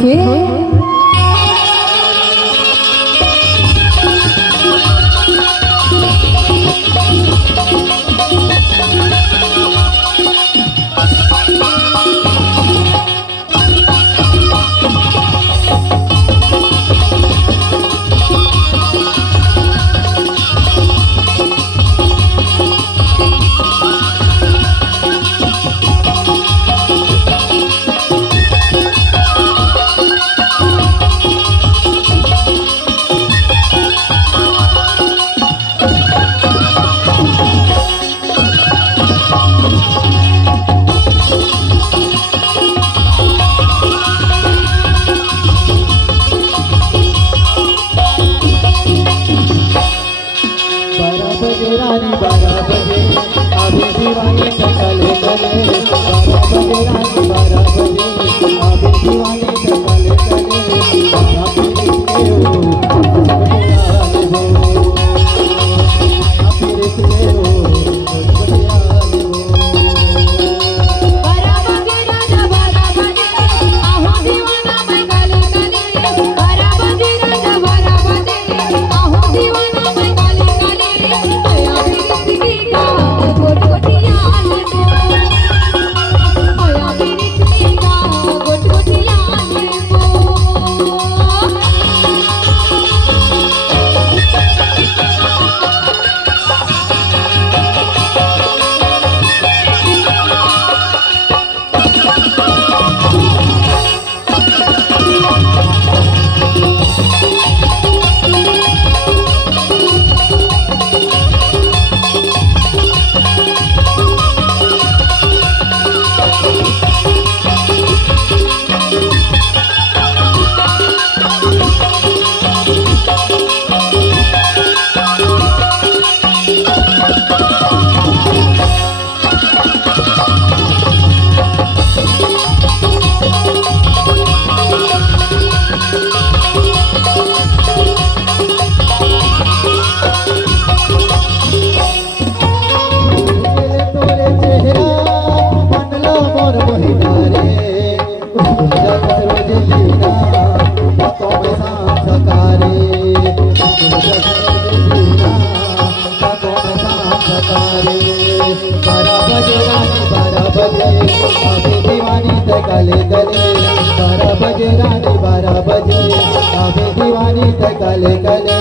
છે रानी 12 बजे अभी दीवानी कले कले 12 बजे रानी 12 बजे अभी दीवानी कले कले माया पीर के हो बढ़िया ले हो माया पीर के हो बढ़िया ले हो 12 बजे राजा 12 बजे आहो दीवाना मैं कले कले 12 बजे राजा 12 बजे आहो दीवाना मैं कले कले कले कले 12 बजे रानी 12 बजे अभी दीवानी कले कले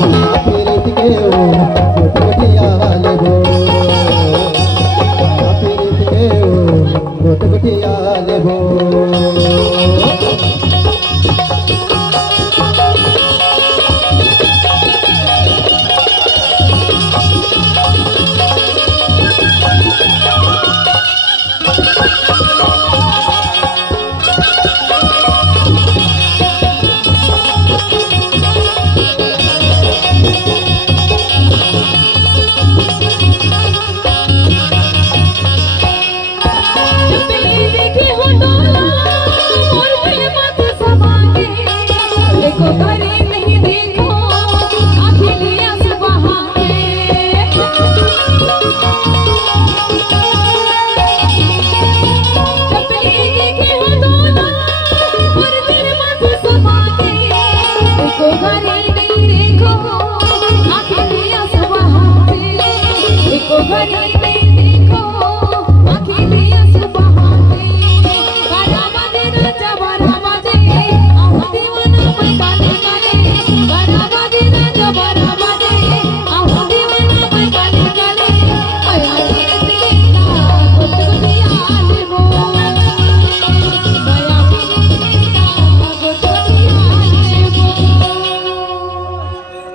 माया पीर के हो